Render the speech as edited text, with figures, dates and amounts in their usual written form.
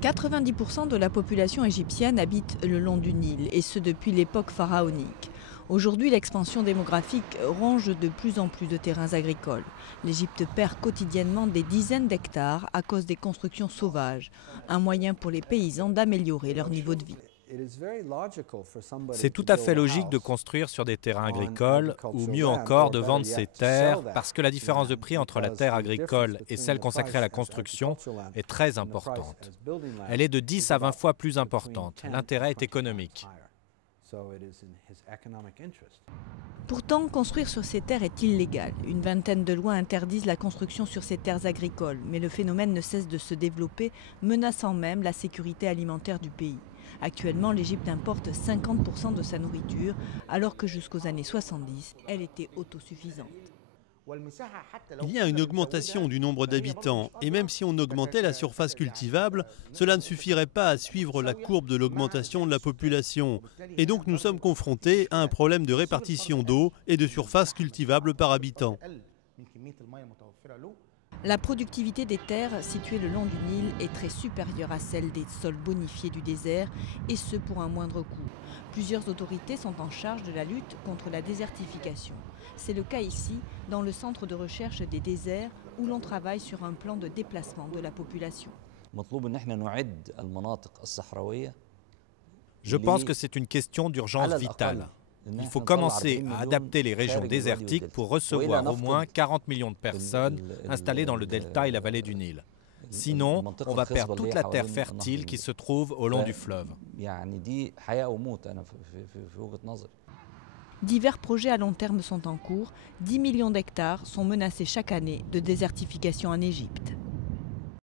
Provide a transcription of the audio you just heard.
90% de la population égyptienne habite le long du Nil, et ce depuis l'époque pharaonique. Aujourd'hui, l'expansion démographique ronge de plus en plus de terrains agricoles. L'Égypte perd quotidiennement des dizaines d'hectares à cause des constructions sauvages, un moyen pour les paysans d'améliorer leur niveau de vie. C'est tout à fait logique de construire sur des terrains agricoles, ou mieux encore de vendre ces terres, parce que la différence de prix entre la terre agricole et celle consacrée à la construction est très importante. Elle est de 10 à 20 fois plus importante. L'intérêt est économique. Pourtant, construire sur ces terres est illégal. Une vingtaine de lois interdisent la construction sur ces terres agricoles, mais le phénomène ne cesse de se développer, menaçant même la sécurité alimentaire du pays. Actuellement, l'Égypte importe 50% de sa nourriture, alors que jusqu'aux années 70, elle était autosuffisante. Il y a une augmentation du nombre d'habitants et même si on augmentait la surface cultivable, cela ne suffirait pas à suivre la courbe de l'augmentation de la population. Et donc nous sommes confrontés à un problème de répartition d'eau et de surface cultivable par habitant. La productivité des terres situées le long du Nil est très supérieure à celle des sols bonifiés du désert, et ce pour un moindre coût. Plusieurs autorités sont en charge de la lutte contre la désertification. C'est le cas ici, dans le centre de recherche des déserts, où l'on travaille sur un plan de déplacement de la population. Je pense que c'est une question d'urgence vitale. Il faut commencer à adapter les régions désertiques pour recevoir au moins 40 millions de personnes installées dans le delta et la vallée du Nil. Sinon, on va perdre toute la terre fertile qui se trouve au long du fleuve. Divers projets à long terme sont en cours. 10 millions d'hectares sont menacés chaque année de désertification en Égypte.